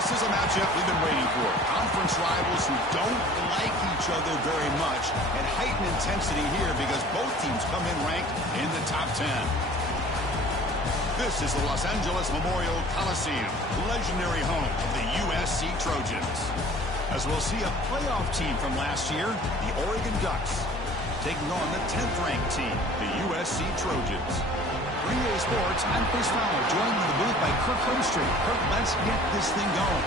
This is a matchup we've been waiting for. Conference rivals who don't like each other very much, and heightened intensity here because both teams come in ranked in the top 10. This is the Los Angeles Memorial Coliseum, legendary home of the USC Trojans. As we'll see a playoff team from last year, the Oregon Ducks, taking on the 10th-ranked team, the USC Trojans. For EA Sports, I'm Chris Fowler, joined in the booth by Kirk Holmstreet. Kirk, let's get this thing going.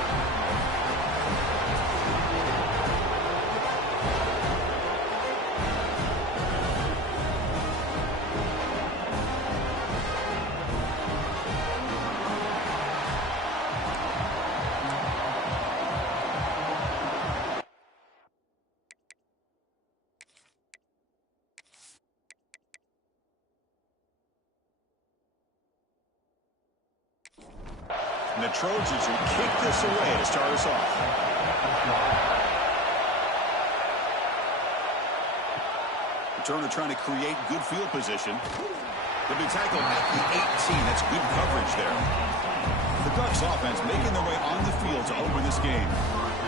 And the Trojans will kick this away to start us off. Returner trying to create good field position. They'll be tackled at the 18. That's good coverage there. The Ducks offense making their way on the field to open this game.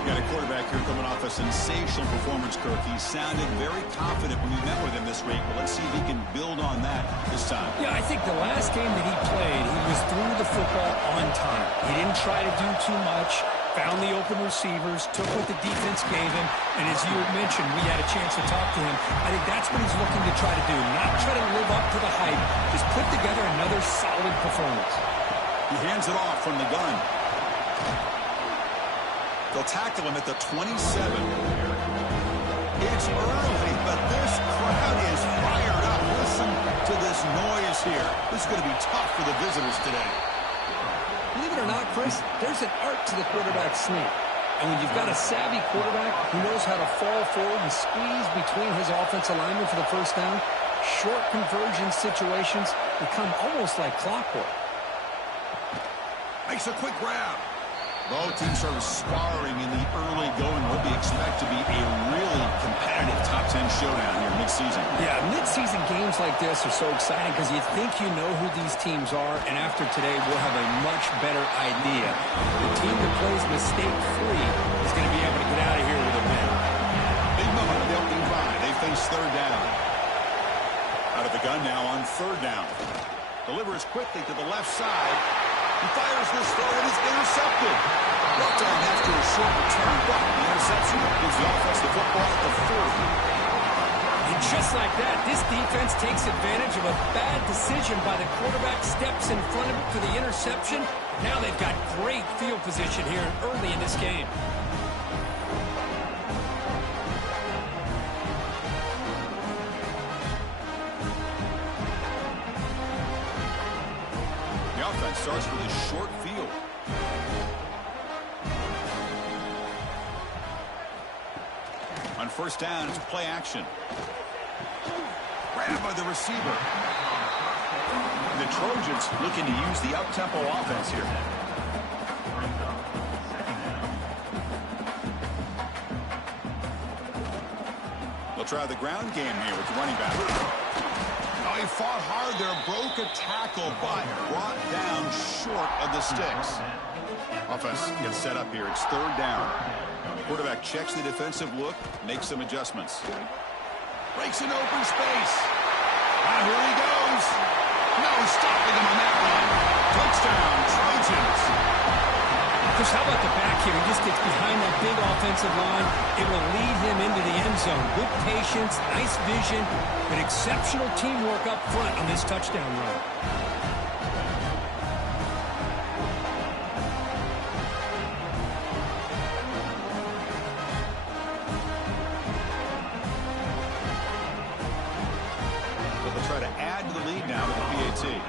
Got a quarterback here coming off a sensational performance, Kirk. He sounded very confident when we met with him this week. But let's see if he can build on that this time. Yeah, I think the last game that he played, he was through the football on time. He didn't try to do too much, found the open receivers, took what the defense gave him, and as you mentioned, we had a chance to talk to him. I think that's what he's looking to try to do, not try to live up to the hype, just put together another solid performance. He hands it off from the gun. They'll tackle him at the 27. It's early, but this crowd is fired up. Listen to this noise here. This is going to be tough for the visitors today. Believe it or not, Chris, there's an art to the quarterback sneak. And when you've got a savvy quarterback who knows how to fall forward and squeeze between his offensive linemen for the first down, short conversion situations become almost like clockwork. Makes a quick grab. Both teams are sparring in the early going. What we expect to be a really competitive top 10 showdown here midseason. Yeah, midseason games like this are so exciting because you think you know who these teams are, and after today, we'll have a much better idea. The team that plays mistake-free is going to be able to get out of here with a win. Big moment of the opening drive. They face third down. Out of the gun now on third down. Delivers quickly to the left side. He fires this throw and is intercepted. Brought down after a short return, but the interception gives the offense the football at the 40. And just like that, this defense takes advantage of a bad decision by the quarterback, steps in front of it for the interception. Now they've got great field position here early in this game. Starts with a short field. On first down, it's play action. Grabbed by the receiver. The Trojans looking to use the up-tempo offense here. They'll try the ground game here with the running back. He fought hard there, broke a tackle, but brought down short of the sticks. Offense gets set up here. It's third down. Quarterback checks the defensive look, makes some adjustments. Breaks an open space. Here he goes. No stopping him on that one. Touchdown, Trojans. Chris, how about the back here? He just gets behind that big offensive line. It will lead him into the end zone. Good patience, nice vision, but exceptional teamwork up front on this touchdown run. So they'll try to add to the lead now with the PAT.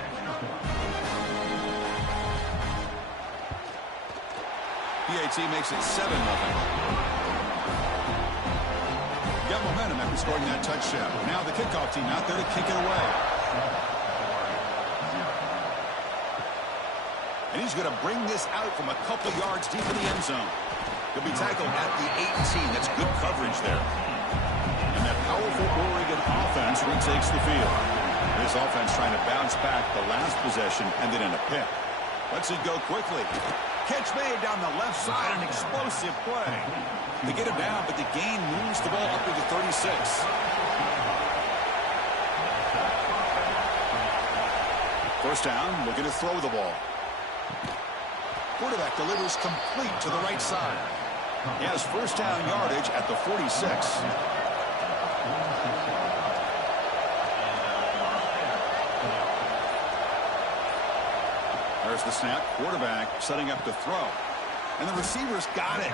PAT makes it 7-0. Got momentum after scoring that touchdown. Now the kickoff team out there to kick it away. And he's going to bring this out from a couple yards deep in the end zone. He'll be tackled at the 18. That's good coverage there. And that powerful Oregon offense retakes the field. This offense trying to bounce back the last possession and then in a pick. Lets it go quickly. Catch made down the left side, an explosive play. They get him down, but the gain moves the ball up to the 36. First down, looking to throw the ball. Quarterback delivers complete to the right side. He has first down yardage at the 46. There's the snap. Quarterback setting up to throw. And the receivers got it.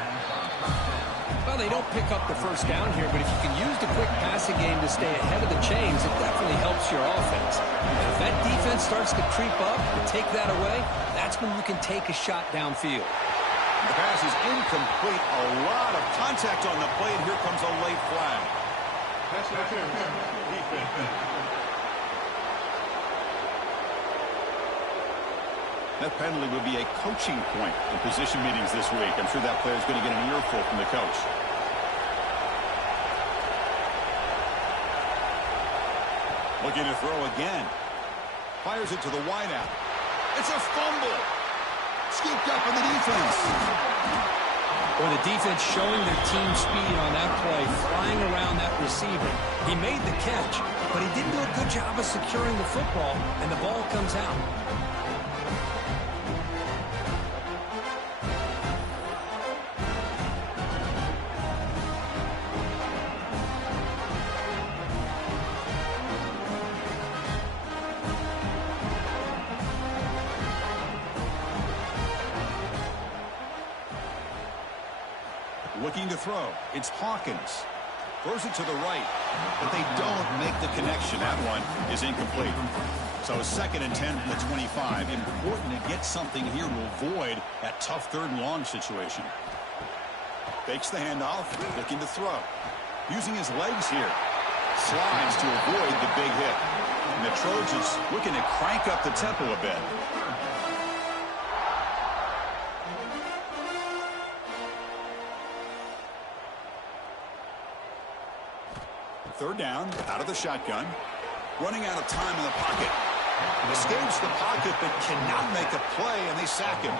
Well, they don't pick up the first down here, but if you can use the quick passing game to stay ahead of the chains, it definitely helps your offense. And if that defense starts to creep up and take that away, that's when you can take a shot downfield. The pass is incomplete. A lot of contact on the play, and here comes a late flag. That penalty would be a coaching point in position meetings this week. I'm sure that player is going to get an earful from the coach. Looking to throw again. Fires it to the wideout. It's a fumble. Scooped up in the defense. Or the defense showing their team speed on that play, flying around that receiver. He made the catch, but he didn't do a good job of securing the football, and the ball comes out. Looking to throw. It's Hawkins. Throws it to the right, but they don't make the connection. That one is incomplete. So 2nd and 10 from the 25. Important to get something here to avoid that tough 3rd and long situation. Fakes the handoff. Looking to throw. Using his legs here. Slides to avoid the big hit. And the Trojans looking to crank up the tempo a bit. Third down, out of the shotgun. Running out of time in the pocket. Escapes the pocket, but cannot make a play, and they sack him.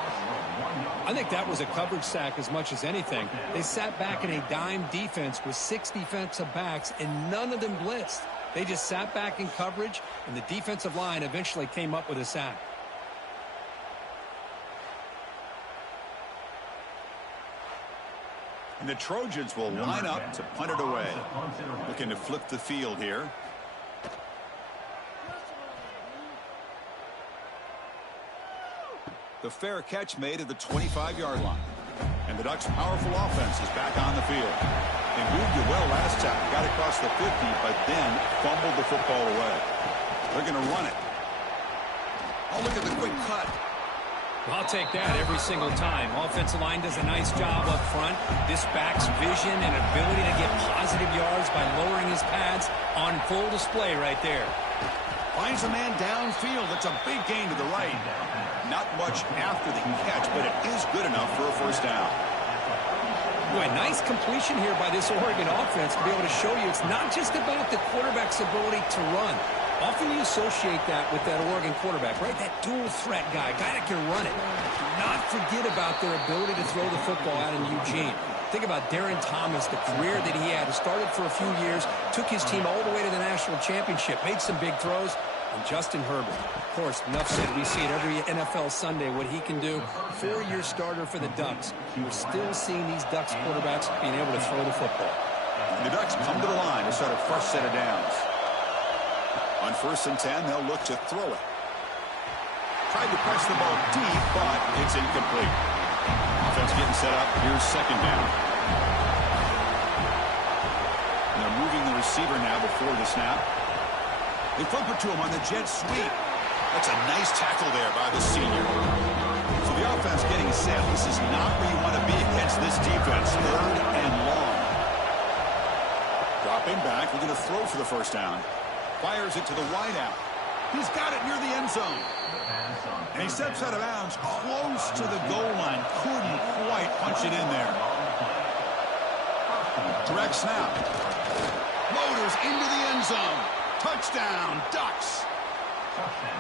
I think that was a coverage sack as much as anything. They sat back in a dime defense with 6 defensive backs, and none of them blitzed. They just sat back in coverage, and the defensive line eventually came up with a sack. And the Trojans will line up to punt it away. Looking to flip the field here. The fair catch made at the 25-yard line. And the Ducks' powerful offense is back on the field. They moved it well last time. Got across the 50, but then fumbled the football away. They're going to run it. Oh, look at the quick cut. I'll take that every single time. Offensive line does a nice job up front. This back's vision and ability to get positive yards by lowering his pads on full display right there. Finds a man downfield. It's a big gain to the right. Not much after the catch, but it is good enough for a first down. Boy, nice completion here by this Oregon offense to be able to show you it's not just about the quarterback's ability to run. Often you associate that with that Oregon quarterback, right? That dual threat guy that can run it. Do not forget about their ability to throw the football out in Eugene. Think about Darren Thomas, the career that he had. He started for a few years, took his team all the way to the national championship, made some big throws. And Justin Herbert, of course, enough said. We see it every NFL Sunday what he can do. 4-year starter for the Ducks. We're still seeing these Ducks quarterbacks being able to throw the football. The Ducks come to the line to start a fresh set of downs. On 1st and 10, they'll look to throw it. Tried to press the ball deep, but it's incomplete. Offense getting set up. Here's 2nd down. And they're moving the receiver now before the snap. They flip it to him on the jet sweep. That's a nice tackle there by the senior. So the offense getting set. This is not where you want to be against this defense. 3rd and long. Dropping back. We're going to throw for the first down. Fires it to the wideout. He's got it near the end zone. And he steps out of bounds close to the goal line. Couldn't quite punch it in there. Direct snap. Motors into the end zone. Touchdown, Ducks.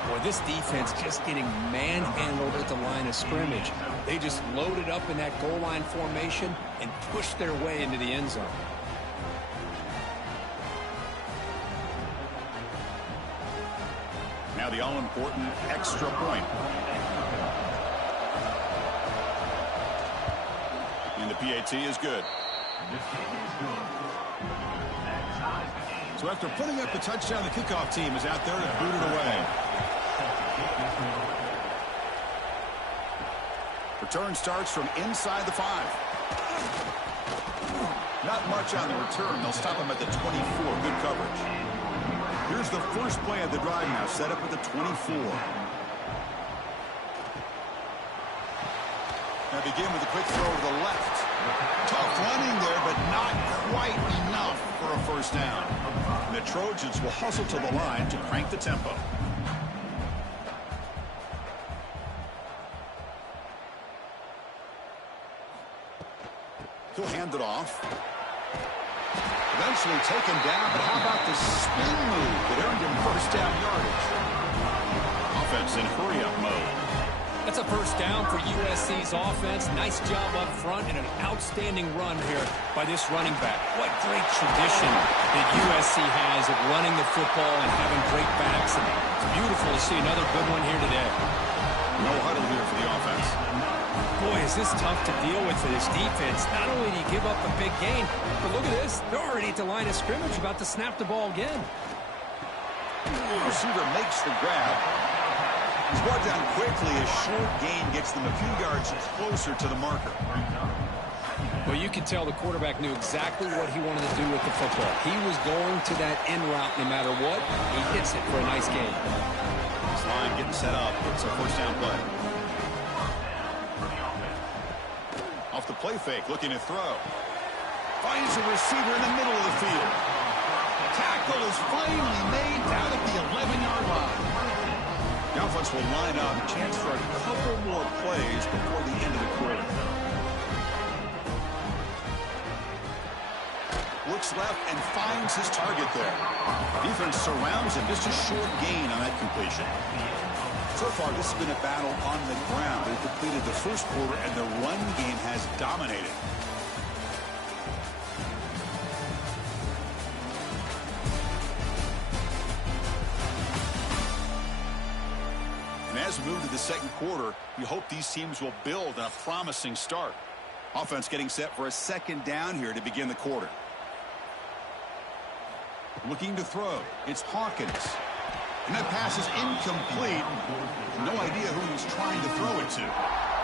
Boy, this defense just getting manhandled at the line of scrimmage. They just loaded up in that goal line formation and pushed their way into the end zone. Now the all-important extra point. And the PAT is good. So after putting up the touchdown, the kickoff team is out there to boot it away. Return starts from inside the 5. Not much on the return. They'll stop him at the 24. Good coverage. Here's the first play of the drive now, set up at the 24. Now begin with a quick throw to the left. Tough running there, but not quite enough for a first down. And the Trojans will hustle to the line to crank the tempo. He'll hand it off. Eventually taken down, but how about the spin move that earned him first down yardage? Offense in hurry-up mode. That's a first down for USC's offense. Nice job up front and an outstanding run here by this running back. What great tradition that USC has of running the football and having great backs. And it's beautiful to see another good one here today. No huddle here for the offense. Boy, is this tough to deal with for this defense. Not only do you give up a big gain, but look at this. They're already at the line of scrimmage about to snap the ball again. The receiver makes the grab. He's brought down quickly. A short gain gets them a few yards closer to the marker. Well, you can tell the quarterback knew exactly what he wanted to do with the football. He was going to that end route no matter what. He hits it for a nice gain. This line getting set up. It's a first down play. Off the play fake, looking to throw. Finds a receiver in the middle of the field. Tackle is finally made down at the 11-yard line. The offense will line up. Chance for a couple more plays before the end of the quarter. Looks left and finds his target there. Defense surrounds him. Just a short gain on that completion. So far, this has been a battle on the ground. They completed the first quarter, and the run game has dominated. And as we move to the second quarter, you hope these teams will build on a promising start. Offense getting set for a second down here to begin the quarter. Looking to throw. It's Hawkins. And that pass is incomplete. No idea who he's trying to throw it to.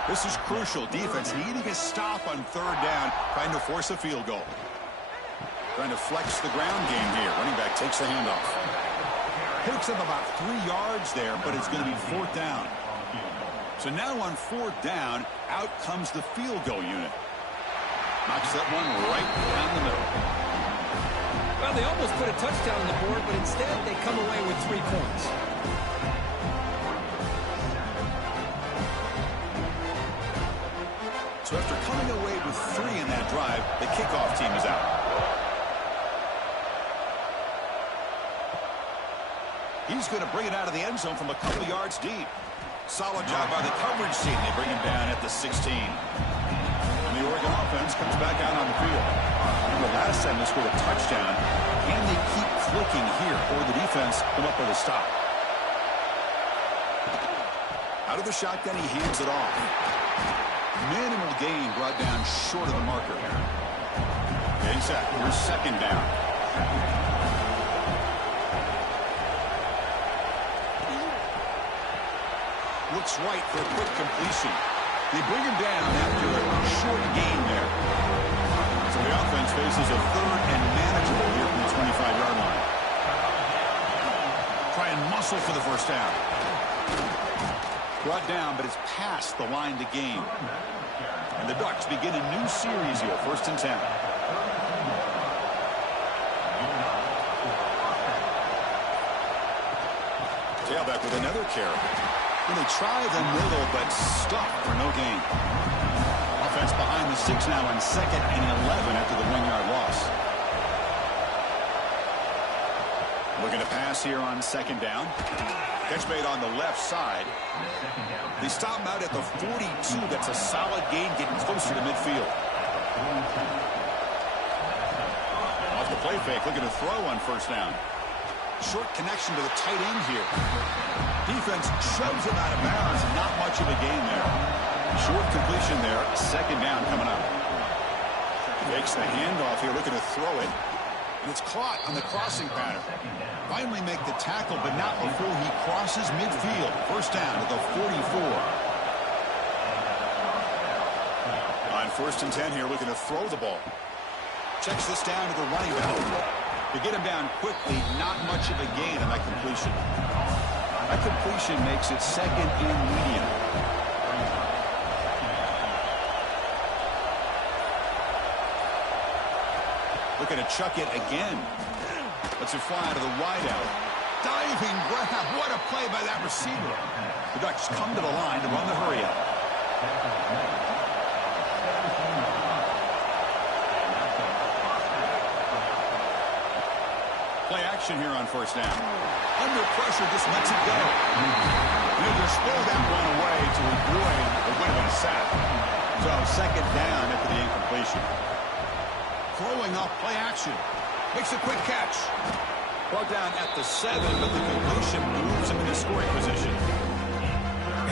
This is crucial. Defense needing a stop on third down, trying to force a field goal. Trying to flex the ground game here. Running back takes the handoff. Picks up about 3 yards there, but it's going to be fourth down. So now on fourth down, out comes the field goal unit. Knocks that one right down the middle. Well, they almost put a touchdown on the board, but instead they come away with 3 points. So after coming away with 3 in that drive, the kickoff team is out. He's going to bring it out of the end zone from a couple yards deep. Solid job by the coverage team. They bring him down at the 16. And the Oregon offense comes back out on the field. And the last time they scored a touchdown, can they keep clicking here, or the defense come up with a stop? Out of the shotgun, he hands it off. Minimal gain brought down short of the marker. Getting set for second down. Looks right for a quick completion. They bring him down after a short gain there. So the offense faces a third and manageable here from the 25-yard line. Try and muscle for the first down. Brought down, but it's past the line to gain. And the Ducks begin a new series here, 1st and 10. Tailback with another carry. And they try the middle, but stuck for no gain. Offense behind the 6 now on 2nd and 11 after the 1-yard loss. Looking to pass here on 2nd down. Catch made on the left side. They stop him out at the 42. That's a solid gain, getting closer to midfield. Off the play fake, looking to throw on first down. Short connection to the tight end here. Defense shoves him out of bounds. Not much of a gain there. Short completion there. Second down coming up. Takes the handoff here, looking to throw it. And it's caught on the crossing pattern. Finally make the tackle, but not before he crosses midfield. First down to the 44. On 1st and 10 here, looking to throw the ball. Checks this down to the running back. To get him down quickly, not much of a gain on that completion. That completion makes it second and medium. Looking to chuck it again. Lets it fly to the wideout. Diving grab. What a play by that receiver. The Ducks come to the line to run the hurry up. Play action here on first down. Under pressure, just lets it go. They just throw that one away to avoid a win and a sack. So second down after the incompletion. Throwing off play action. Makes a quick catch. Brought down at the 7, but the completion moves him into scoring position.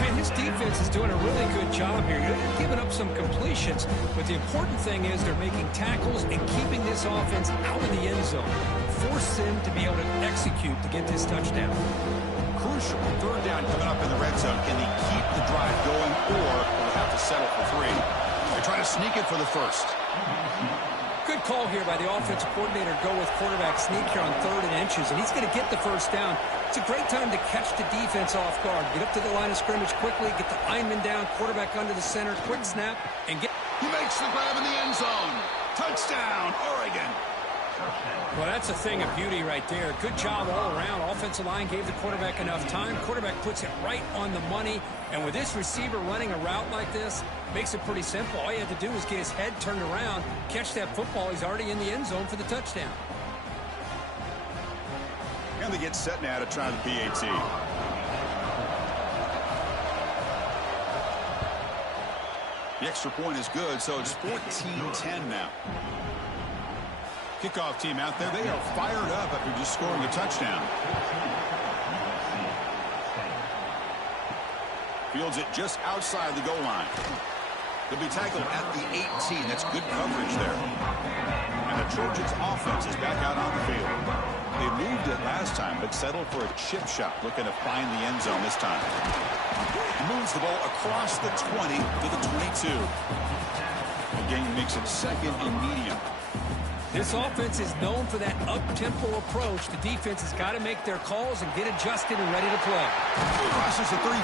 And his defense is doing a really good job here. They're giving up some completions, but the important thing is they're making tackles and keeping this offense out of the end zone. Force them to be able to execute to get this touchdown. Crucial. Third down coming up in the red zone. Can they keep the drive going, or will they have to settle for 3? They try to sneak it for the first. Good call here by the offensive coordinator to go with quarterback sneak here on 3rd and inches, and he's going to get the first down. It's a great time to catch the defense off guard. Get up to the line of scrimmage quickly, get the lineman down, quarterback under the center, quick snap, and get... He makes the grab in the end zone. Touchdown, Oregon. Well, that's a thing of beauty right there. Good job all around. Offensive line gave the quarterback enough time. Quarterback puts it right on the money. And with this receiver running a route like this, makes it pretty simple. All you have to do is get his head turned around, catch that football. He's already in the end zone for the touchdown. And they get set now to try the PAT. The extra point is good, so it's 14-10 now. Kickoff team out there. They are fired up after just scoring a touchdown. Fields it just outside the goal line. They'll be tackled at the 18. That's good coverage there. And the Trojans offense is back out on the field. They moved it last time, but settled for a chip shot, looking to find the end zone this time. Moves the ball across the 20 to the 22. The game makes it second and medium. This offense is known for that up-tempo approach. The defense has got to make their calls and get adjusted and ready to play. Crosses the 35.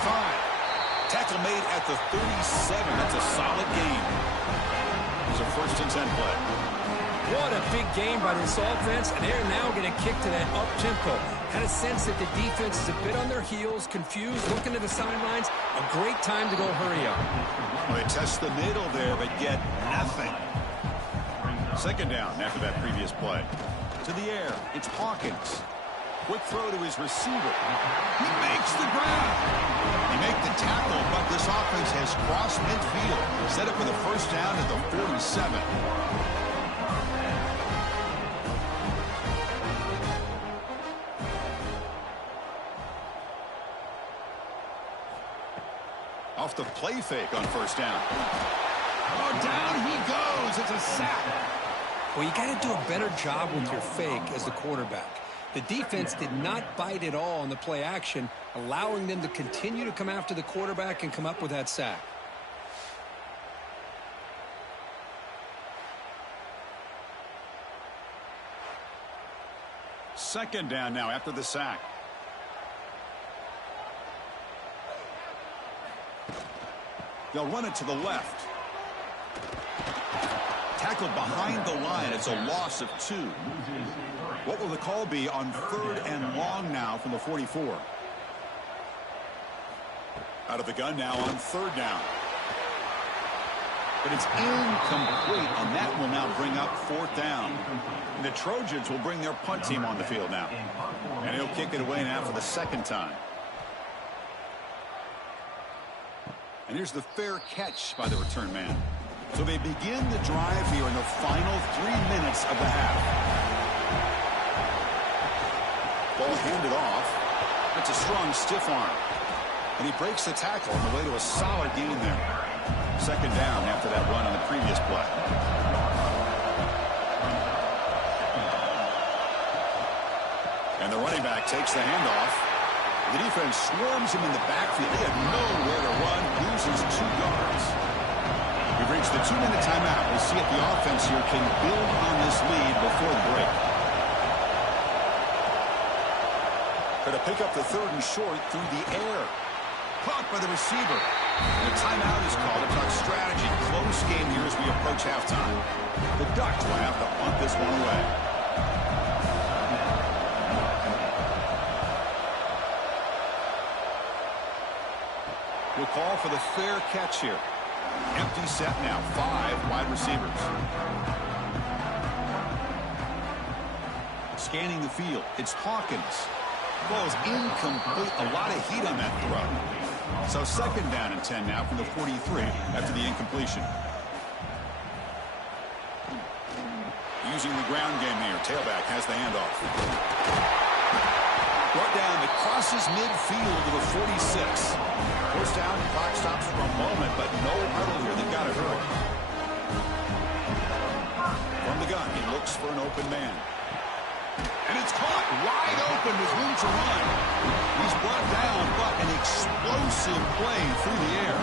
Tackle made at the 37. That's a solid gain. It's a 1st and 10 play. What a big game by this offense, and they're now going to kick to that up-tempo. Had a sense that the defense is a bit on their heels, confused, looking to the sidelines. A great time to go hurry up. Well, they test the middle there, but get nothing. Second down after that previous play. To the air, it's Hawkins. Quick throw to his receiver. He makes the grab. He make the tackle, but this offense has crossed midfield. Set up for the first down at the 47. Off the play fake on first down. Oh, down he goes. It's a sack. Well, you got to do a better job with your fake as the quarterback. The defense did not bite at all on the play action, allowing them to continue to come after the quarterback and come up with that sack. Second down now after the sack. They'll run it to the left. Tackled behind the line. It's a loss of 2. What will the call be on 3rd and long now from the 44? Out of the gun now on 3rd down. But it's incomplete, and that will now bring up 4th down. And the Trojans will bring their punt team on the field now. And he'll kick it away now for the 2nd time. And here's the fair catch by the return man. So they begin the drive here in the final 3 minutes of the half. Ball handed off. It's a strong stiff arm. And he breaks the tackle on the way to a solid gain there. Second down after that run on the previous play. And the running back takes the handoff. The defense swarms him in the backfield. He had nowhere to run, loses 2 yards. We've reached the 2-minute timeout. We'll see if the offense here can build on this lead before the break. Going to pick up the 3rd and short through the air. Caught by the receiver. And a timeout is called. A Duck strategy. Close game here as we approach halftime. The Ducks will have to punt this one away. We'll call for the fair catch here. Empty set now. 5 wide receivers. Scanning the field. It's Hawkins. Ball is incomplete. A lot of heat on that throw. So second down and 10 now from the 43 after the incompletion. Using the ground game here. Tailback has the handoff. Brought down that crosses midfield to the 46. First down, clock stops for a moment, but no huddle here. They've got to hurry. From the gun, he looks for an open man. And it's caught wide open with room to run. He's brought down, but an explosive play through the air.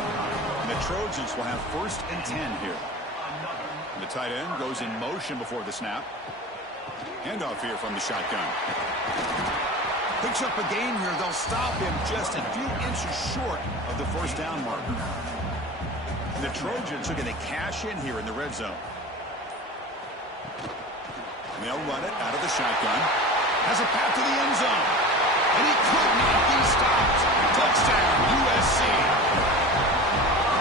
And the Trojans will have 1st and 10 here. And the tight end goes in motion before the snap. Handoff here from the shotgun. Picks up a gain here. They'll stop him just a few inches short of the first down marker. And the Trojans are going to cash in here in the red zone. And they'll run it out of the shotgun. Has a path to the end zone. And he could not be stopped. Touchdown, USC.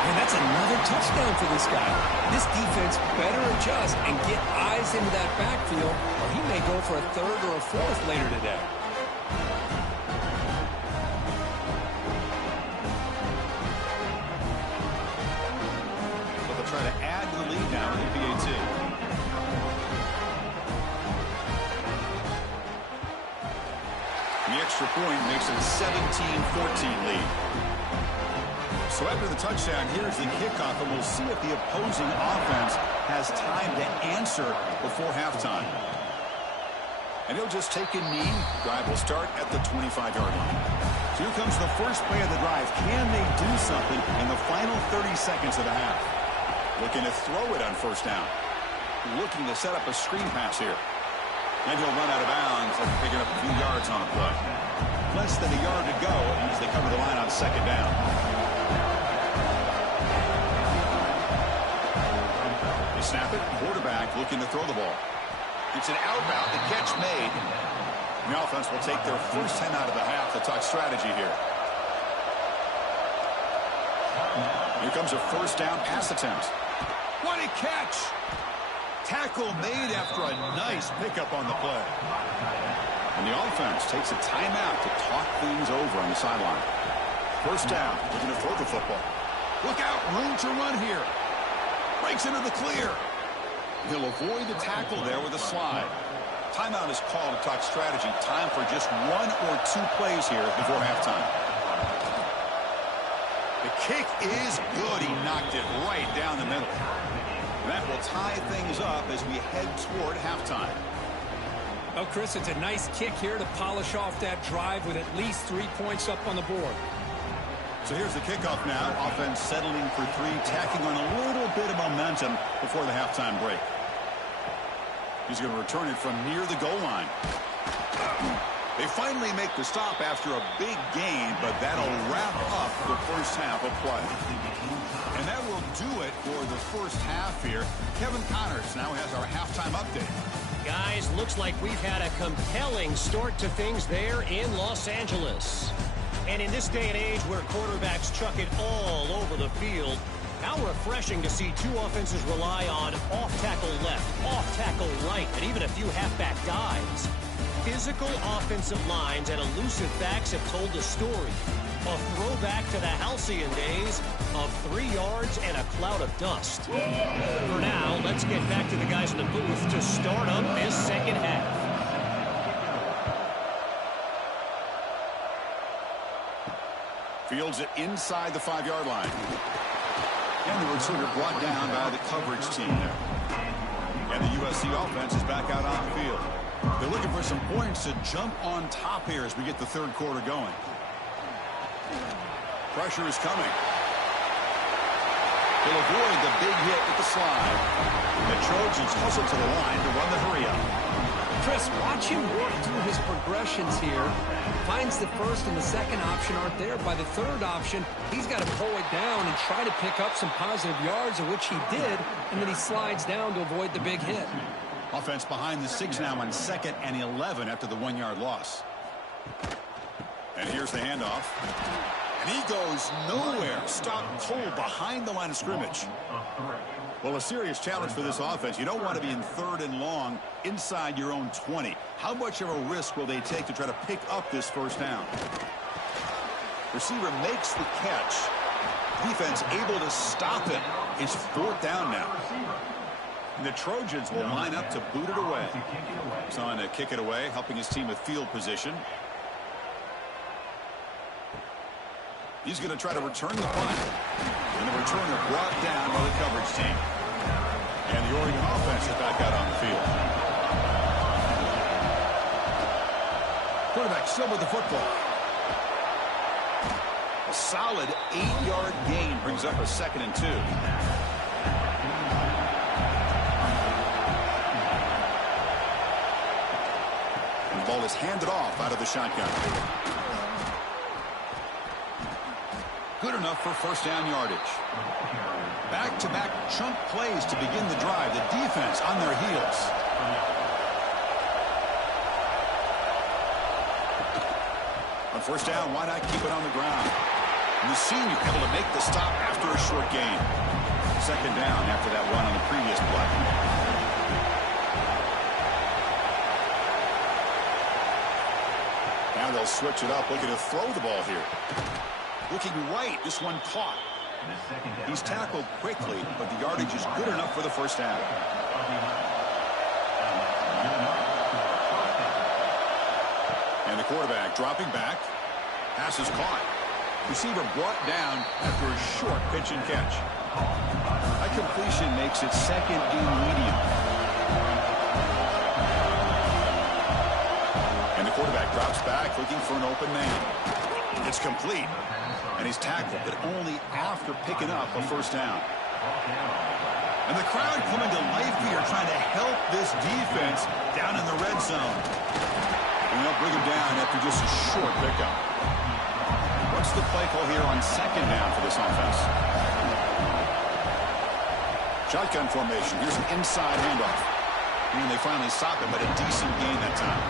And that's another touchdown for this guy. This defense better adjust and get eyes into that backfield, or he may go for a 3rd or a 4th later today. So they'll try to add to the lead now in the PAT. And the extra point makes it a 17-14 lead. So after the touchdown, here's the kickoff, and we'll see if the opposing offense has time to answer before halftime. And he'll just take a knee. Drive will start at the 25-yard line. So here comes the first play of the drive. Can they do something in the final 30 seconds of the half? Looking to throw it on first down. Looking to set up a screen pass here. And he'll run out of bounds after picking up a few yards on the play. Less than a yard to go as they cover the line on second down. They snap it. Quarterback looking to throw the ball. It's an outbound. The catch made. And the offense will take their first 10 out of the half. The Tuck strategy here. Here comes a first down pass attempt. What a catch! Tackle made after a nice pickup on the play. And the offense takes a timeout to talk things over on the sideline. First down. Looking to throw the football. Look out. Room to run here. Breaks into the clear. He'll avoid the tackle there with a slide. Timeout is called to talk strategy. Time for just 1 or 2 plays here before halftime. The kick is good. He knocked it right down the middle. That will tie things up as we head toward halftime. Oh, Chris, it's a nice kick here to polish off that drive with at least 3 points up on the board. So here's the kickoff now. Offense settling for 3, tacking on a little bit of momentum before the halftime break. He's going to return it from near the goal line. They finally make the stop after a big gain, but that'll wrap up the first half of play. And that will do it for the first half here. Kevin Connors now has our halftime update. Guys, looks like we've had a compelling start to things there in Los Angeles. And in this day and age where quarterbacks chuck it all over the field, how refreshing to see 2 offenses rely on off-tackle left, off-tackle right, and even a few halfback dives. Physical offensive lines and elusive backs have told the story. A throwback to the halcyon days of 3 yards and a cloud of dust. For now, let's get back to the guys in the booth to start up this second half. Fields it inside the 5-yard line. And the receiver brought down by the coverage team there. And the USC offense is back out on the field. They're looking for some points to jump on top here as we get the third quarter going. Pressure is coming. They'll avoid the big hit with the slide. The Trojans hustle to the line to run the hurry-up. Chris, watch him work through his progressions here. Finds the first and the second option aren't there. By the third option, he's got to pull it down and try to pick up some positive yards, of which he did, and then he slides down to avoid the big hit. Offense behind the 6 now on 2nd and 11 after the 1-yard loss. And here's the handoff. And he goes nowhere. Stop cold behind the line of scrimmage. Well, a serious challenge for this offense. You don't want to be in 3rd and long inside your own 20. How much of a risk will they take to try to pick up this first down? Receiver makes the catch. Defense able to stop it. It's 4th down now. And the Trojans will line up to boot it away. He's on to kick it away, helping his team with field position. He's going to try to return the punt. And the returner brought down by the coverage team. And the Oregon offense is back out on the field. Quarterback still with the football. A solid 8-yard gain brings up a 2nd and 2. And the ball is handed off out of the shotgun. Good enough for first down yardage. Back-to-back chunk plays to begin the drive. The defense on their heels. On first down, why not keep it on the ground? And the senior able to make the stop after a short gain. 2nd down after that run on the previous play. Now they'll switch it up, looking to throw the ball here. Looking right, this one caught. He's tackled quickly, but the yardage is good enough for the first down. And the quarterback dropping back. Pass is caught. Receiver brought down after a short pitch and catch. That completion makes it 2nd and medium. And the quarterback drops back, looking for an open man. It's complete. And he's tackled, but only after picking up a first down. And the crowd coming to life here, trying to help this defense down in the red zone. And they'll bring him down after just a short pickup. What's the play call here on 2nd down for this offense? Shotgun formation. Here's an inside handoff. And they finally stop him, but a decent gain that time.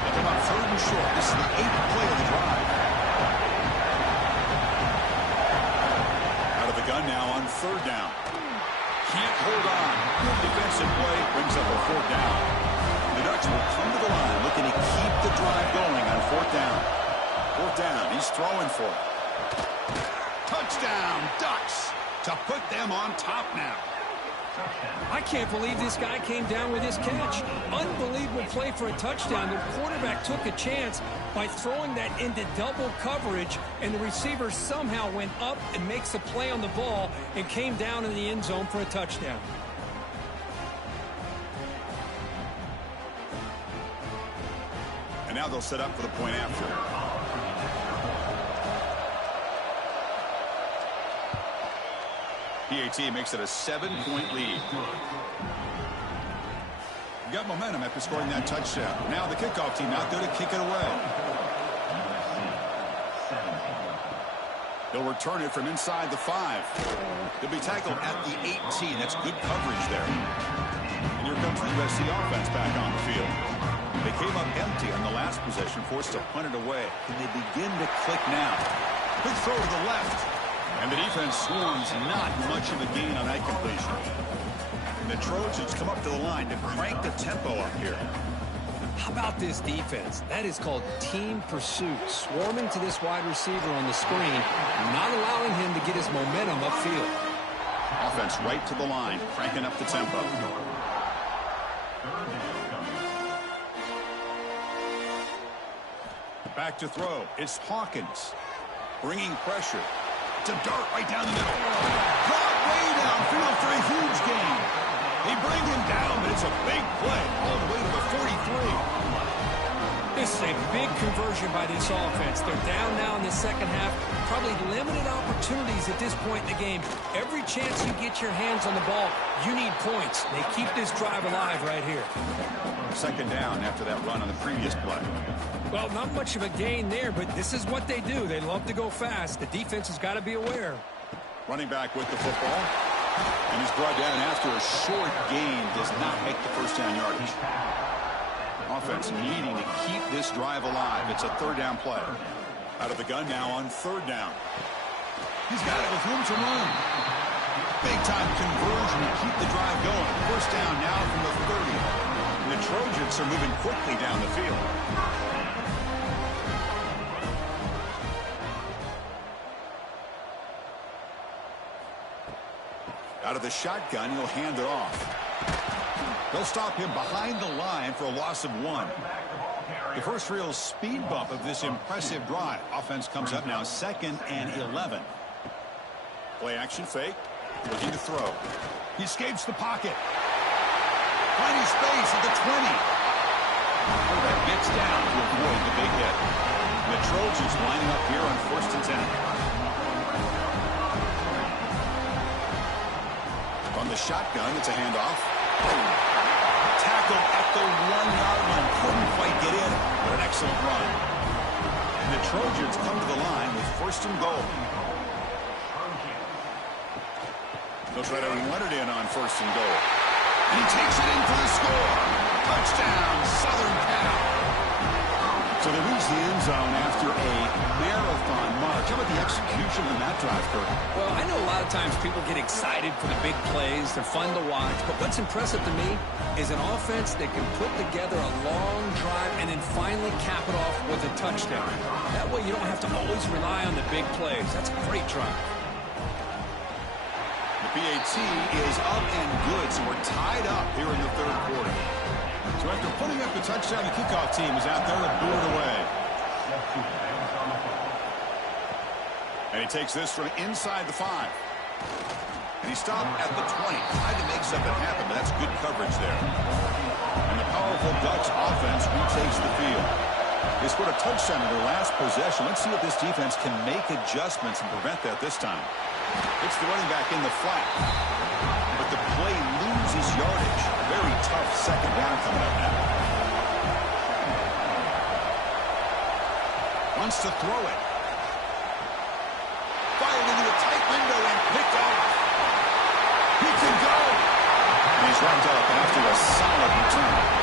They come up 3rd and short. This is the 8th play of the drive. Gun now on 3rd down. Can't hold on. Good defensive play brings up a 4th down. The Ducks will come to the line looking to keep the drive going on 4th down. 4th down. He's throwing for it. Touchdown, Ducks, to put them on top now. I can't believe this guy came down with his catch. Unbelievable play for a touchdown. The quarterback took a chance by throwing that into double coverage, and the receiver somehow went up and makes the play on the ball and came down in the end zone for a touchdown. And now they'll set up for the point after. PAT makes it a 7-point lead. Got momentum after scoring that touchdown. Now the kickoff team out there to kick it away. They'll return it from inside the 5. They'll be tackled at the 18. That's good coverage there. And here comes the USC offense back on the field. They came up empty on the last possession, forced to punt it away. Can they begin to click now? Quick throw to the left. And the defense swarms, not much of a gain on that completion. And the Trojans come up to the line to crank the tempo up here. How about this defense? That is called team pursuit. Swarming to this wide receiver on the screen, not allowing him to get his momentum upfield. Offense right to the line, cranking up the tempo. Back to throw. It's Hawkins. Bringing pressure. It's a dart right down the middle. Caught way downfield for a huge gain. They bring him down, but it's a big play all the way to the 43. This is a big conversion by this offense. They're down now in the second half. Probably limited opportunities at this point in the game. Every chance you get your hands on the ball, you need points. They keep this drive alive right here. Second down after that run on the previous play. Well, not much of a gain there, but this is what they do. They love to go fast. The defense has got to be aware. Running back with the football. And he's brought down after a short gain. Does not make the first down yardage. Offense needing to keep this drive alive. It's a third down play. Out of the gun now on third down. He's got it with room to run. Big time conversion to keep the drive going. First down now from the 30. And the Trojans are moving quickly down the field. Out of the shotgun, he'll hand it off. They'll stop him behind the line for a loss of 1. The first real speed bump of this impressive drive. Offense comes up now 2nd and 11. Play action fake. Looking to throw. He escapes the pocket. Finding space at the 20. Quarterback gets down to avoid the big hit. The Trojans lining up here on 1st and 10. On the shotgun, it's a handoff. Tackle at the 1-yard line. Couldn't quite get in, but an excellent run. And the Trojans come to the line with 1st and goal. They'll try to run it in on 1st and goal. And he takes it in for the score. Touchdown, Southern Cal. So they reach the end zone after a marathon march. How about the execution on that drive, Kirk? Well, I know a lot of times people get excited for the big plays. They're fun to watch. But what's impressive to me is an offense that can put together a long drive and then finally cap it off with a touchdown. That way you don't have to always rely on the big plays. That's a great drive. The PAT is up and good, so we're tied up here in the third quarter. So after putting up the touchdown, the kickoff team is out there to boo it away. And he takes this from inside the 5. And he stopped at the 20. Tried to make something happen, but that's good coverage there. And the powerful Ducks offense retakes the field. They scored a touchdown in their last possession. Let's see if this defense can make adjustments and prevent that this time. It's the running back in the flat. But the play loses yardage. Very tough second down coming up now. Wants to throw it. Fired into a tight window and picked off. He can go. And he's wrapped up after a solid return.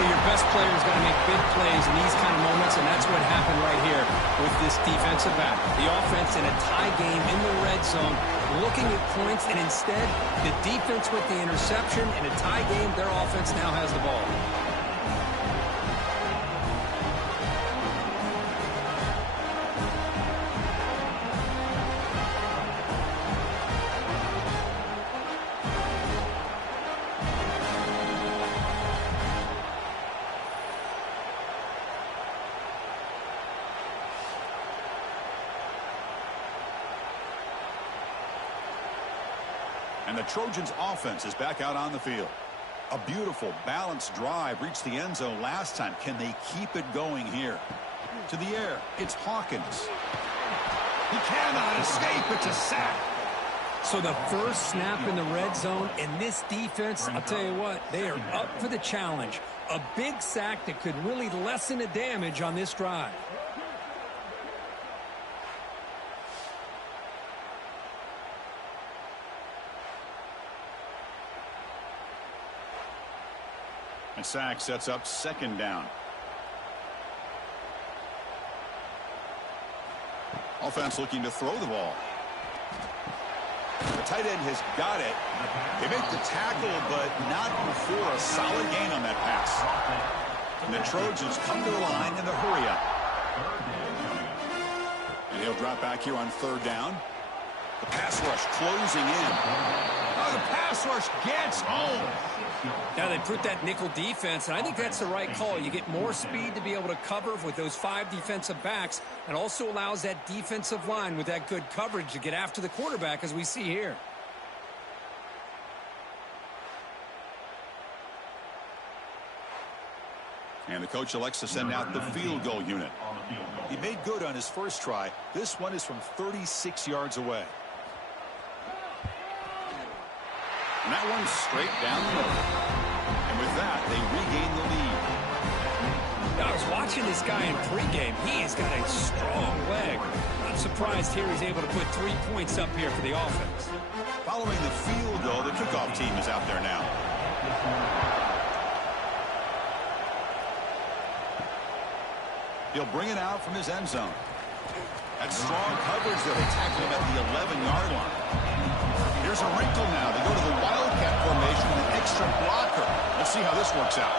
Well, your best player is going to make big plays in these kind of moments, and that's what happened right here with this defensive back. The offense in a tie game in the red zone, looking at points, and instead, the defense with the interception. In a tie game, their offense now has the ball. And the Trojans offense is back out on the field. A beautiful, balanced drive reached the end zone last time. Can they keep it going here? To the air, it's Hawkins. He cannot escape. It's a sack. So the first snap in the red zone, and this defense, I'll tell you what, they are up for the challenge. A big sack that could really lessen the damage on this drive. And sack sets up second down. Offense looking to throw the ball. The tight end has got it. They make the tackle, but not before a solid gain on that pass. And the Trojans come to the line in the hurry up. And he'll drop back here on third down. The pass rush closing in. Oh, the pass rush gets home. Now they put that nickel defense, and I think that's the right call. You get more speed to be able to cover with those 5 defensive backs, and also allows that defensive line with that good coverage to get after the quarterback, as we see here. And the coach elects to send out the field goal unit. He made good on his first try. This one is from 36 yards away. And that one's straight down the middle. And with that, they regain the lead. I was watching this guy in pregame. He has got a strong leg. Not surprised here he's able to put 3 points up here for the offense. Following the field goal, the kickoff team is out there now. He'll bring it out from his end zone. That's strong coverage there. They tackle him at the 11-yard line. Here's a wrinkle now. They go to the Wildcat formation with an extra blocker. Let's see how this works out.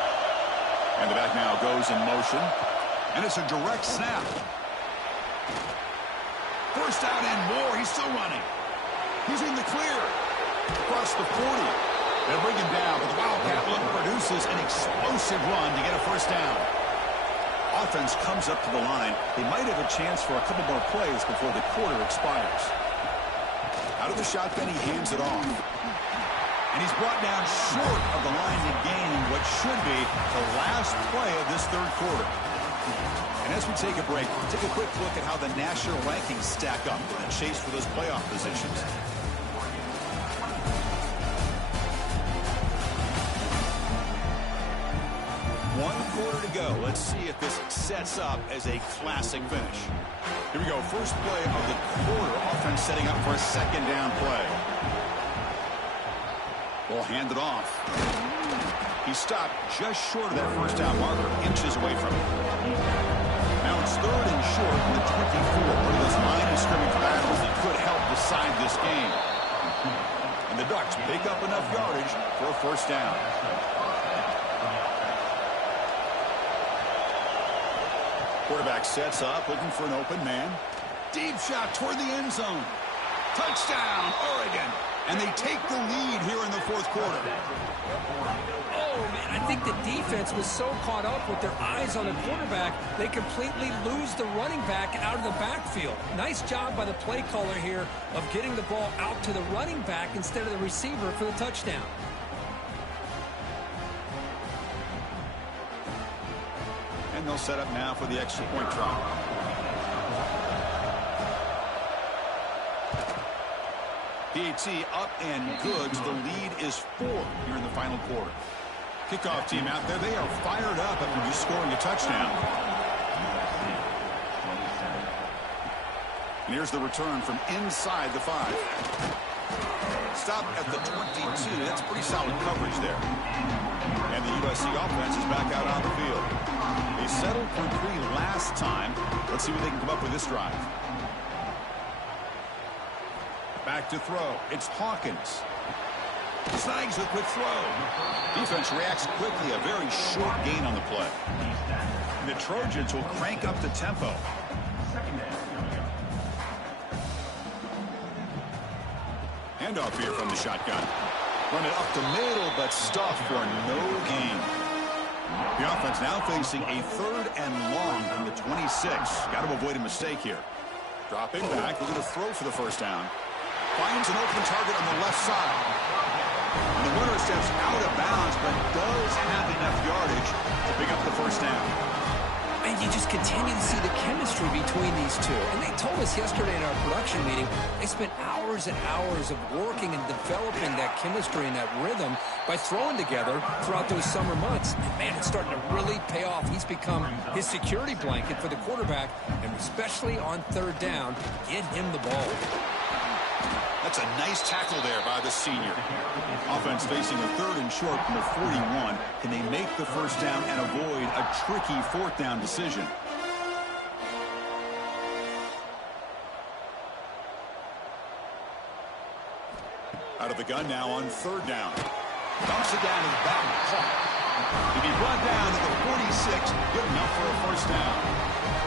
And the back now goes in motion. And it's a direct snap. First down and more. He's still running. He's in the clear. Across the 40. They'll bring him down, but the Wildcat look produces an explosive run to get a first down. Offense comes up to the line. They might have a chance for a couple more plays before the quarter expires. Out of the shotgun, he hands it off. And he's brought down short of the line to gain what should be the last play of this third quarter. And as we take a break, take a quick look at how the national rankings stack up in the chase for those playoff positions. One quarter to go. Let's see if this sets up as a classic finish. Here we go. First play of the quarter. Offense setting up for a second down play. Ball handed off. He stopped just short of that first down marker, inches away from it. Now it's third and short from the 24. One of those line of scrimmage battles that could help decide this game. And the Ducks pick up enough yardage for a first down. Quarterback sets up, looking for an open man. Deep shot toward the end zone. Touchdown, Oregon. And they take the lead here in the fourth quarter. Oh, man, I think the defense was so caught up with their eyes on the quarterback, they completely lose the running back out of the backfield. Nice job by the play caller here of getting the ball out to the running back instead of the receiver for the touchdown. And they'll set up now for the extra point try. PAT up and good. The lead is 4 here in the final quarter. Kickoff team out there. They are fired up after just scoring a touchdown. And here's the return from inside the 5. Stop at the 22. That's pretty solid coverage there. And the USC offense is back out on the field. They settled for 3 last time. Let's see what they can come up with this drive. Back to throw. It's Hawkins. Snags a quick throw. Defense reacts quickly. A very short gain on the play. The Trojans will crank up the tempo. Handoff here from the shotgun. Run it up the middle, but stuffed for no gain. The offense now facing a 3rd and long from the 26. Got to avoid a mistake here. Dropping back, looking to throw for the first down. Finds an open target on the left side. And the runner steps out of bounds, but does have enough yardage to pick up the first down. And you just continue to see the chemistry between these two. And they told us yesterday in our production meeting, they spent hours and hours of working and developing that chemistry and that rhythm by throwing together throughout those summer months. And man, it's starting to really pay off. He's become his security blanket for the quarterback, and especially on 3rd down, get him the ball. That's a nice tackle there by the senior. Offense facing a 3rd and short from the 41. Can they make the first down and avoid a tricky 4th down decision? Out of the gun now on 3rd down. Dumps it down to the back. He'll be brought down to the 46, good enough for a first down.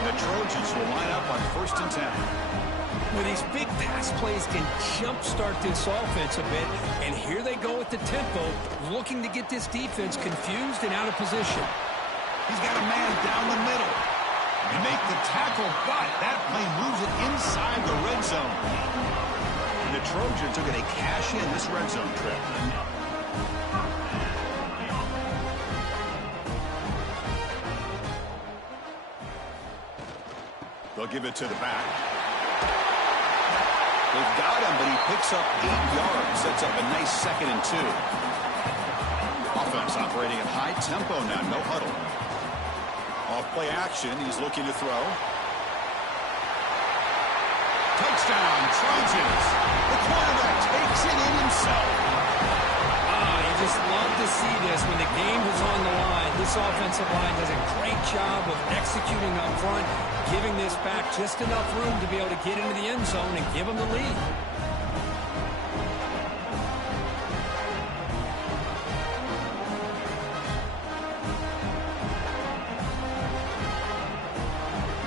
The Trojans will line up on 1st and 10. Well, these big pass plays can jumpstart this offense a bit, and here they go with the tempo, looking to get this defense confused and out of position. He's got a man down the middle. They make the tackle, but that play moves it inside the red zone. And the Trojans are going to cash in this red zone trip. They'll give it to the back. They've got him, but he picks up 8 yards. Sets up a nice 2nd and 2. Offense operating at high tempo now. No huddle. Off play action. He's looking to throw. Touchdown, Trojans. The quarterback takes it in himself. You just love to see this when the game is on the line. This offensive line does a great job of executing up front, giving this back just enough room to be able to get into the end zone and give them the lead.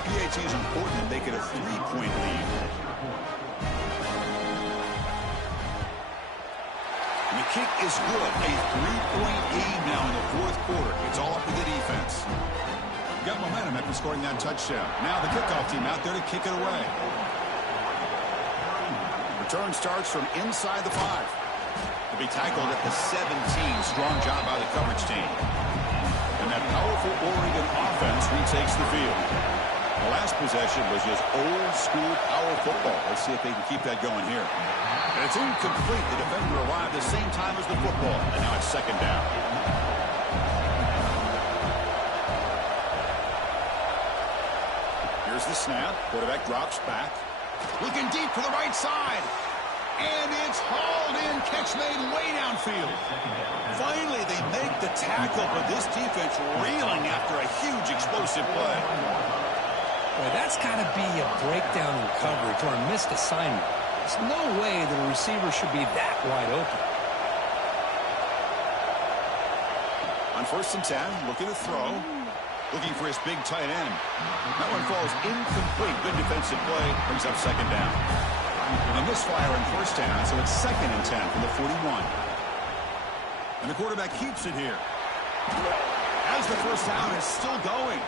PAT is important to make it a 3-point lead. And the kick is good. A 3-point lead now in the 4th quarter. It's all up to the defense. Got momentum after scoring that touchdown. Now the kickoff team out there to kick it away. Return starts from inside the 5. To be tackled at the 17. Strong job by the coverage team. And that powerful Oregon offense retakes the field. The last possession was just old school power football. Let's see if they can keep that going here. And it's incomplete. The defender arrived the same time as the football. And now it's 2nd down. Here's the snap. Quarterback drops back. Looking deep to the right side. And it's hauled in. Catch made way downfield. Finally, they make the tackle, but this defense reeling after a huge explosive play. Boy, that's got to be a breakdown in coverage or a missed assignment. There's no way that a receiver should be that wide open. On 1st and 10, looking to throw. Looking for his big tight end. That one falls incomplete. Good defensive play. Brings up 2nd down. And a misfire in 1st down, so it's 2nd and 10 from the 41. And the quarterback keeps it here. As the first down is still going.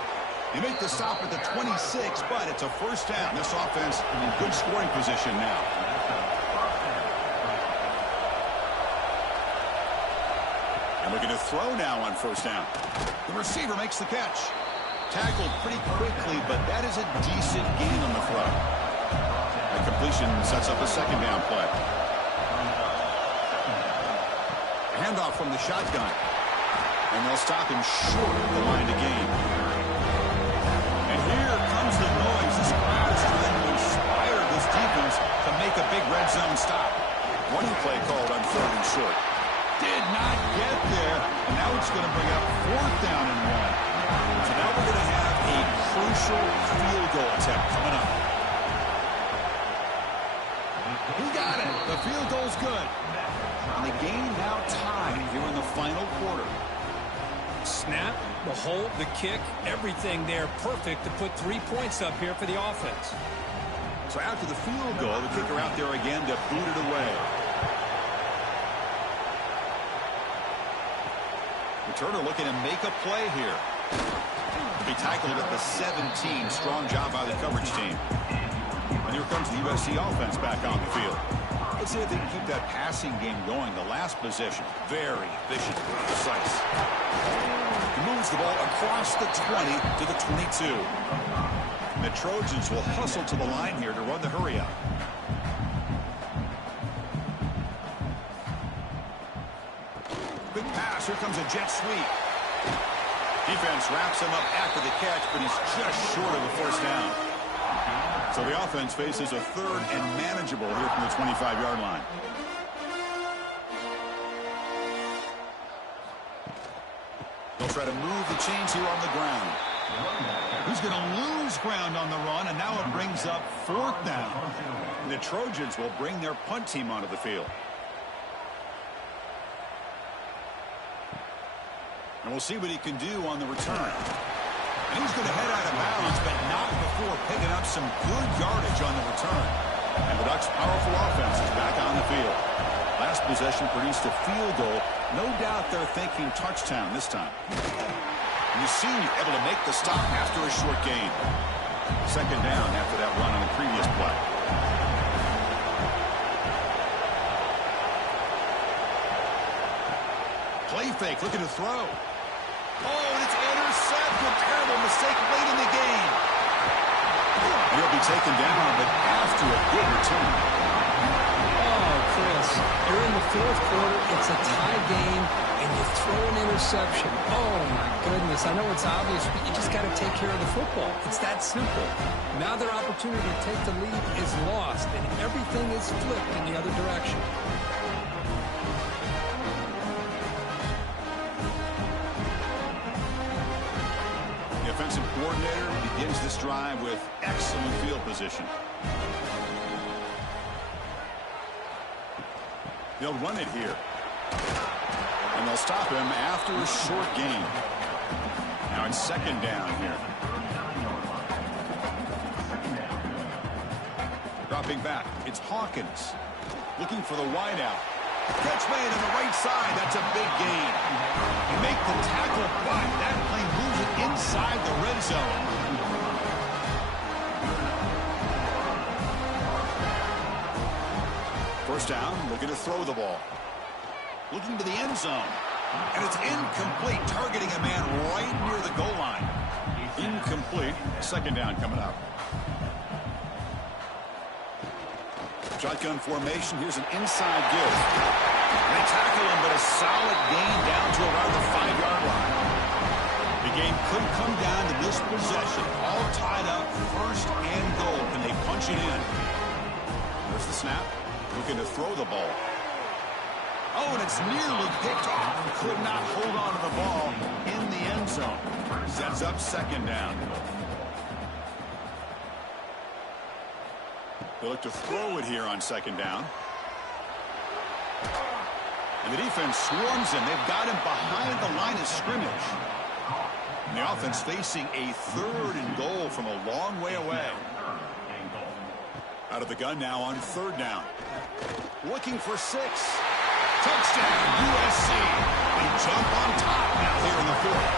You make the stop at the 26, but it's a 1st down. This offense in good scoring position now. And looking to throw now on 1st down. The receiver makes the catch. Tackled pretty quickly, but that is a decent gain on the throw. The completion sets up a 2nd down play. Handoff from the shotgun. And they'll stop him short of the line to gain. And here comes the noise. This crowd is trying to inspire this defense to make a big red zone stop. Running play called on 3rd and short. Did not get there, and now it's going to bring up 4th down and 1. So now we're going to have a crucial field goal attempt coming up. He got it. The field goal's good. And the game now tied here in the final quarter. Snap, the hold, the kick, everything there perfect to put 3 points up here for the offense. So after the field goal, the kicker out there again to boot it away. Returner looking to make a play here. To be tackled at the 17. Strong job by the coverage team. And here comes the USC offense back on the field. Let's see if they can keep that passing game going. The last possession, very efficient, precise. He moves the ball across the 20 to the 22. And the Trojans will hustle to the line here to run the hurry up. Big pass. Here comes a jet sweep. Defense wraps him up after the catch, but he's just short of a 1st down. So the offense faces a 3rd and manageable here from the 25-yard line. They'll try to move the chains here on the ground. He's going to lose ground on the run, and now it brings up 4th down. The Trojans will bring their punt team onto the field. And we'll see what he can do on the return. And he's going to head out of bounds, but not before picking up some good yardage on the return. And the Ducks' powerful offense is back on the field. Last possession produced a field goal. No doubt they're thinking touchdown this time. And the senior able to make the stop after a short gain. Second down after that run on the previous play. Play fake, looking to throw. Oh, and it's intercepted. Terrible mistake late in the game. And he'll be taken down, but after a good return. Oh, Chris, you're in the fourth quarter. It's a tie game, and you throw an interception. Oh, my goodness. I know it's obvious, but you just got to take care of the football. It's that simple. Now their opportunity to take the lead is lost, and everything is flipped in the other direction. Offensive coordinator begins this drive with excellent field position. They'll run it here. And they'll stop him after a short gain. Now it's second down here. Dropping back, it's Hawkins. Looking for the wideout. Catch made on the right side. That's a big gain. You make the tackle, but that play moves it inside the red zone. First down, looking to throw the ball. Looking to the end zone. And it's incomplete, targeting a man right near the goal line. Incomplete. Second down coming up. Shotgun formation. Here's an inside give. They tackle him, but a solid gain down to around the 5-yard line. The game could come down to this possession. All tied up, first and goal. Can they punch it in? There's the snap. Looking to throw the ball. Oh, and it's nearly picked off. Could not hold on to the ball in the end zone. Sets up second down. They look to throw it here on second down. And the defense swarms him. They've got him behind the line of scrimmage. And the offense facing a third and goal from a long way away. Out of the gun now on third down. Looking for 6. Touchdown, USC. They jump on top now here in the fourth.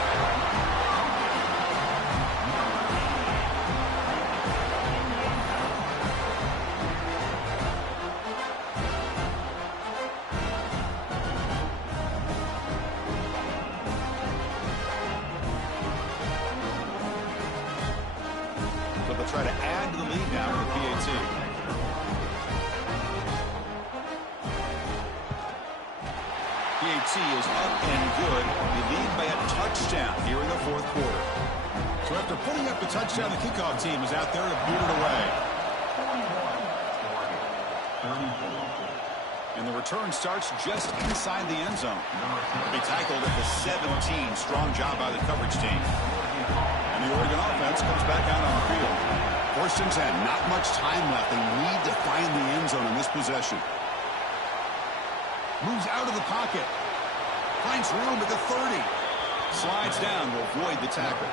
Try to add to the lead now with PAT. PAT is up and good. They lead by a touchdown here in the fourth quarter. So after putting up the touchdown, the kickoff team is out there to boot it away. And the return starts just inside the end zone. They tackled at the 17. Strong job by the coverage team. And the Oregon offense comes back out on the field. First and 10, not much time left. They need to find the end zone in this possession. Moves out of the pocket. Finds room at the 30. Slides down to avoid the tackle.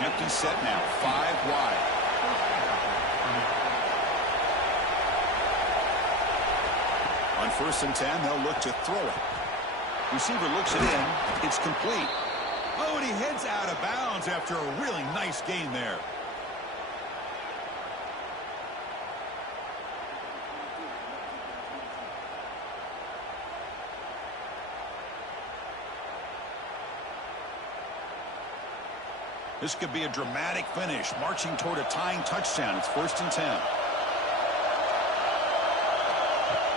Empty set now, 5 wide. On first and 10, they'll look to throw it. Receiver looks it in. It's complete. Oh, and he heads out of bounds after a really nice gain there. This could be a dramatic finish, marching toward a tying touchdown. It's first and 10.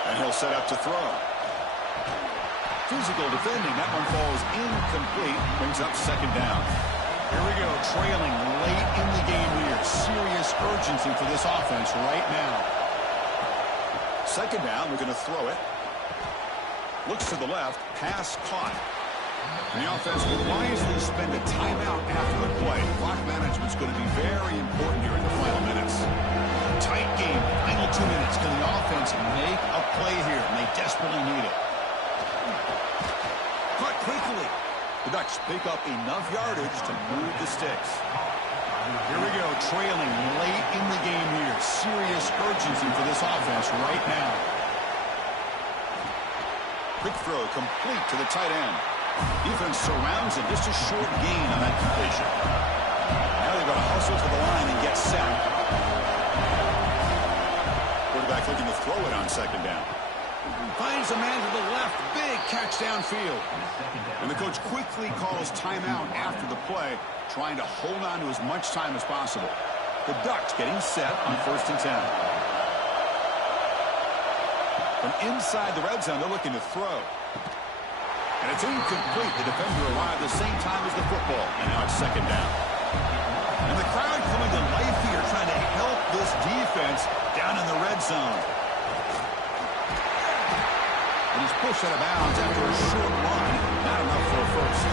And he'll set up to throw. Physical defending. That one falls incomplete. Brings up second down. Here we go. Trailing late in the game here. Serious urgency for this offense right now. Second down. We're going to throw it. Looks to the left. Pass caught. And the offense will wisely spend a timeout after the play. Clock management's going to be very important here in the final minutes. Tight game. Final 2 minutes. Can the offense make a play here? And they desperately need it. Caught quickly. The Ducks pick up enough yardage to move the sticks. Here we go, trailing late in the game here. Serious urgency for this offense right now. Quick throw complete to the tight end. Defense surrounds it. Just a short gain on that completion. Now they're going to hustle to the line and get set. Quarterback looking to throw it on second down. Finds a man to the left. Big catch downfield. And the coach quickly calls timeout after the play, trying to hold on to as much time as possible. The Ducks getting set on 1st and 10. From inside the red zone, they're looking to throw. And it's incomplete. The defender arrived the same time as the football. And now it's second down. And the crowd coming to life here, trying to help this defense down in the red zone. And he's pushed out of bounds after a short run. Not enough for a first.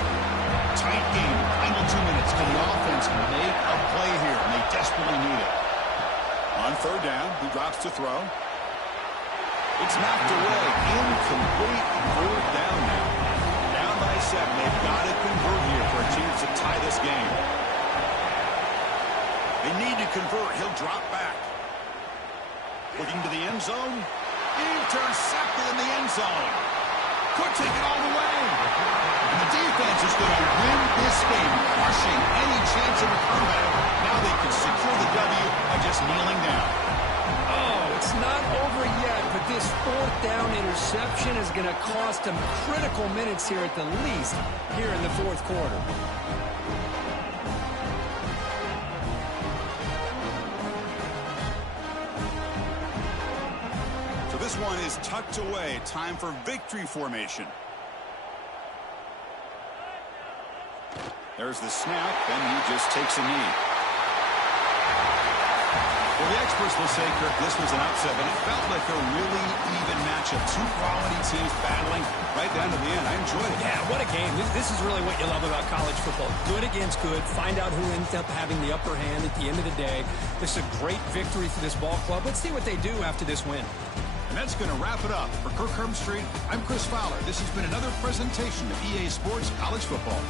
Tight game. Final 2 minutes. Can the offense make a play here? And they desperately need it. On 3rd down, he drops to throw. It's knocked away. Incomplete. 4th down now. Down by 7. They've got to convert here for a chance to tie this game. They need to convert. He'll drop back. Looking to the end zone. Intercepted in the end zone. Could take it all the way. And the defense is going to win this game, crushing any chance of a comeback. Now they can secure the W by just kneeling down. Oh, it's not over yet, but this 4th down interception is going to cost them critical minutes here at the least here in the 4th quarter. This one is tucked away. Time for victory formation. There's the snap, and he just takes a knee. Well, the experts will say, Kirk, this was an upset, but it felt like a really even matchup. 2 quality teams battling right down to the end. I enjoyed it. Yeah, what a game. This is really what you love about college football. Good against good. Find out who ends up having the upper hand at the end of the day. This is a great victory for this ball club. Let's see what they do after this win. And that's going to wrap it up. For Kirk Herbstreit, I'm Chris Fowler. This has been another presentation of EA Sports College Football.